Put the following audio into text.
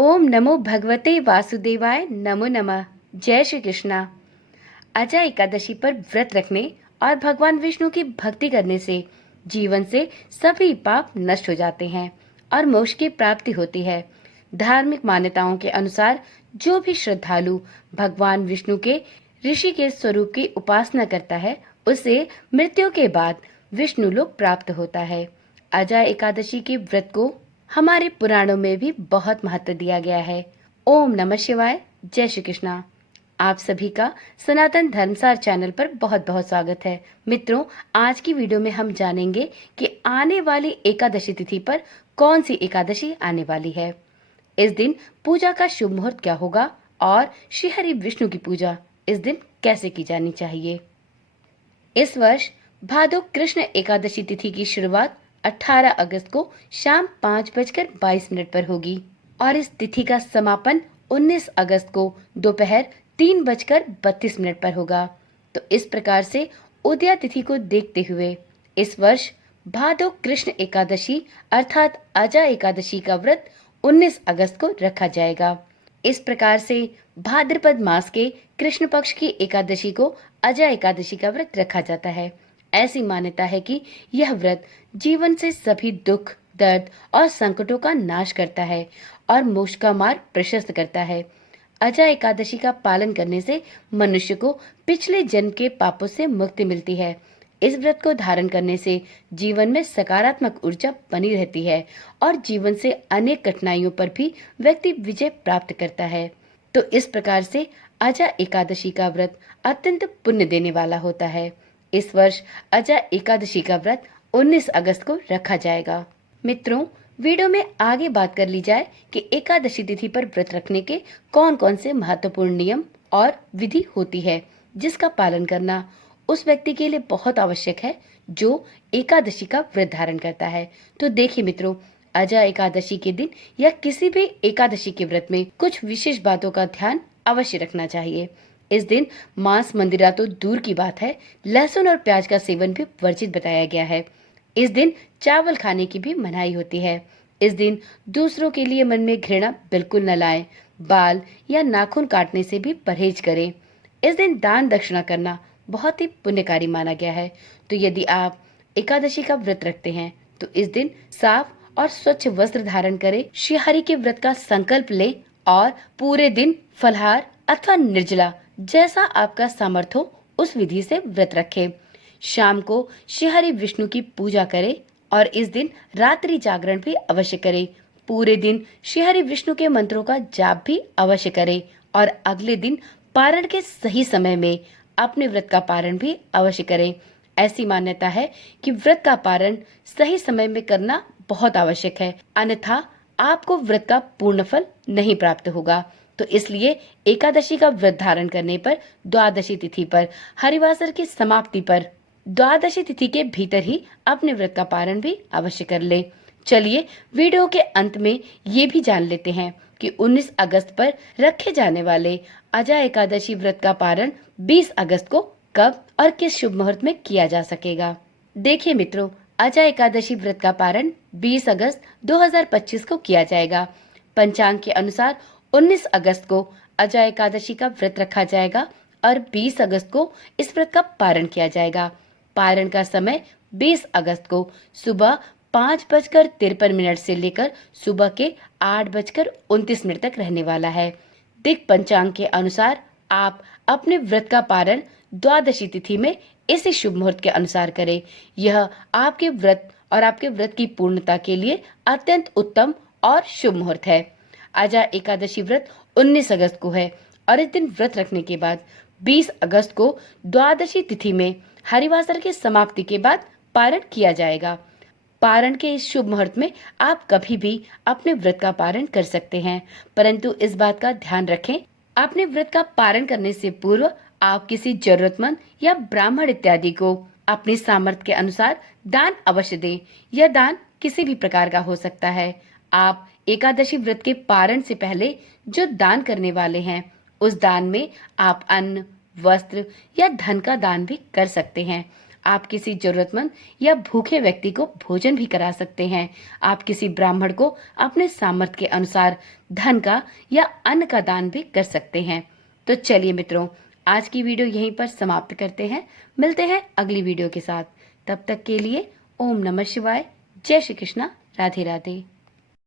ओम नमो भगवते वासुदेवाय नमो नमः। जय श्री कृष्णा। अजय एकादशी पर व्रत रखने और भगवान विष्णु की भक्ति करने से जीवन से सभी पाप नष्ट हो जाते हैं और मोक्ष की प्राप्ति होती है। धार्मिक मान्यताओं के अनुसार जो भी श्रद्धालु भगवान विष्णु के ऋषि के स्वरूप की उपासना करता है, उसे मृत्यु के बाद विष्णु लोक प्राप्त होता है। अजय एकादशी के व्रत को हमारे पुराणों में भी बहुत महत्व दिया गया है। ओम नमः शिवाय। जय श्री कृष्णा। आप सभी का सनातन धर्मसार चैनल पर बहुत बहुत स्वागत है। मित्रों, आज की वीडियो में हम जानेंगे कि आने वाली एकादशी तिथि पर कौन सी एकादशी आने वाली है। इस दिन पूजा का शुभ मुहूर्त क्या होगा और श्री हरि विष्णु की पूजा इस दिन कैसे की जानी चाहिए। इस वर्ष भादो कृष्ण एकादशी तिथि की शुरुआत 18 अगस्त को शाम 5:22 पर होगी और इस तिथि का समापन 19 अगस्त को दोपहर 3:32 पर होगा। तो इस प्रकार से उदया तिथि को देखते हुए इस वर्ष भादो कृष्ण एकादशी अर्थात अजा एकादशी का व्रत 19 अगस्त को रखा जाएगा। इस प्रकार से भाद्रपद मास के कृष्ण पक्ष की एकादशी को अजा एकादशी का व्रत रखा जाता है। ऐसी मान्यता है कि यह व्रत जीवन से सभी दुख, दर्द और संकटों का नाश करता है और मोक्ष का मार्ग प्रशस्त करता है। अजा एकादशी का पालन करने से मनुष्य को पिछले जन्म के पापों से मुक्ति मिलती है। इस व्रत को धारण करने से जीवन में सकारात्मक ऊर्जा बनी रहती है और जीवन से अनेक कठिनाइयों पर भी व्यक्ति विजय प्राप्त करता है। तो इस प्रकार से अजा एकादशी का व्रत अत्यंत पुण्य देने वाला होता है। इस वर्ष अजा एकादशी का व्रत 19 अगस्त को रखा जाएगा। मित्रों, वीडियो में आगे बात कर ली जाए कि एकादशी तिथि पर व्रत रखने के कौन कौन से महत्वपूर्ण नियम और विधि होती है, जिसका पालन करना उस व्यक्ति के लिए बहुत आवश्यक है जो एकादशी का व्रत धारण करता है। तो देखिए मित्रों, अजा एकादशी के दिन या किसी भी एकादशी के व्रत में कुछ विशेष बातों का ध्यान अवश्य रखना चाहिए। इस दिन मांस मंदिरा तो दूर की बात है, लहसुन और प्याज का सेवन भी वर्जित बताया गया है। इस दिन चावल खाने की भी मनाही होती है। इस दिन दूसरों के लिए मन में घृणा बिल्कुल न लाएं। बाल या नाखून काटने से भी परहेज करें। इस दिन दान दक्षिणा करना बहुत ही पुण्यकारी माना गया है। तो यदि आप एकादशी का व्रत रखते हैं तो इस दिन साफ और स्वच्छ वस्त्र धारण करें, श्री हरि के व्रत का संकल्प लें और पूरे दिन फलाहार अथवा निर्जला जैसा आपका सामर्थ्य हो उस विधि से व्रत रखें। शाम को श्री हरि विष्णु की पूजा करें और इस दिन रात्रि जागरण भी अवश्य करें। पूरे दिन श्री हरि विष्णु के मंत्रों का जाप भी अवश्य करें और अगले दिन पारण के सही समय में अपने व्रत का पारण भी अवश्य करें। ऐसी मान्यता है कि व्रत का पारण सही समय में करना बहुत आवश्यक है, अन्यथा आपको व्रत का पूर्ण फल नहीं प्राप्त होगा। तो इसलिए एकादशी का व्रत धारण करने पर द्वादशी तिथि पर हरिवासर की समाप्ति पर द्वादशी तिथि के भीतर ही अपने व्रत का पारण भी अवश्य कर ले। चलिए वीडियो के अंत में ये भी जान लेते हैं कि 19 अगस्त पर रखे जाने वाले अजा एकादशी व्रत का पारण 20 अगस्त को कब और किस शुभ मुहूर्त में किया जा सकेगा। देखिए मित्रों, अजा एकादशी व्रत का पारण 20 अगस्त 2025 को किया जाएगा। पंचांग के अनुसार 19 अगस्त को अजा एकादशी का व्रत रखा जाएगा और 20 अगस्त को इस व्रत का पारण किया जाएगा। पारण का समय 20 अगस्त को सुबह 5:53 से लेकर सुबह के 8:29 तक रहने वाला है। दिक पंचांग के अनुसार आप अपने व्रत का पारण द्वादशी तिथि में इसी शुभ मुहूर्त के अनुसार करें। यह आपके व्रत और आपके व्रत की पूर्णता के लिए अत्यंत उत्तम और शुभ मुहूर्त है। अजा एकादशी व्रत 19 अगस्त को है और इस दिन व्रत रखने के बाद 20 अगस्त को द्वादशी तिथि में हरिवासर की समाप्ति के बाद पारण किया जाएगा। पारण के इस शुभ मुहूर्त में आप कभी भी अपने व्रत का पारण कर सकते हैं, परंतु इस बात का ध्यान रखें, अपने व्रत का पारण करने से पूर्व आप किसी जरूरतमंद या ब्राह्मण इत्यादि को अपनी सामर्थ्य के अनुसार दान अवश्य दें। यह दान किसी भी प्रकार का हो सकता है। आप एकादशी व्रत के पारण से पहले जो दान करने वाले हैं, उस दान में आप अन्न, वस्त्र या धन का दान भी कर सकते हैं। आप किसी जरूरतमंद या भूखे व्यक्ति को भोजन भी करा सकते हैं। आप किसी ब्राह्मण को अपने सामर्थ्य के अनुसार धन का या अन्न का दान भी कर सकते हैं। तो चलिए मित्रों, आज की वीडियो यहीं पर समाप्त करते हैं। मिलते हैं अगली वीडियो के साथ। तब तक के लिए ओम नमः शिवाय, जय श्री कृष्णा, राधे राधे।